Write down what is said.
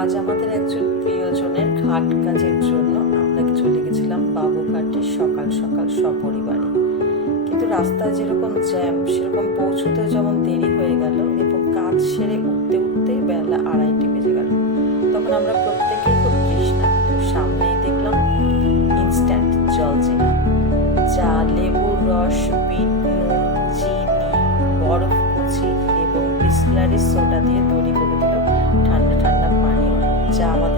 আজ আমাদের একজন প্রিয়জনের ঘাট কাজের জন্য আমরা চলে গেছিলাম বাবুঘাটে সকাল সকাল সপরিবারে। কিন্তু রাস্তায় যেরকম জ্যাম, সেরকম পৌঁছতে যেমন দেরি হয়ে গেল এবং কাজ সেরে উঠতে উঠতেই বেলা 2:30 বেজে গেল। তখন আমরা প্রত্যেকেই খুব তৃষ্ণা। সামনেই দেখলাম ইনস্ট্যান্ট জলজিরা, যা লেবুর রস, বিট নুন, চিনি, বরফ কুচি এবং বিসলারি সোডা দিয়ে তৈরি করে দিল ঠান্ডা ঠান্ডা পানীয়, যা আমাদের